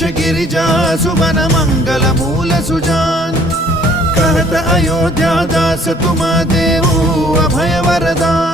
गिरीश गिरिजा सुवन मंगल मूल सुजान कहत अयोध्या दास तुम देऊ अभय वरदान।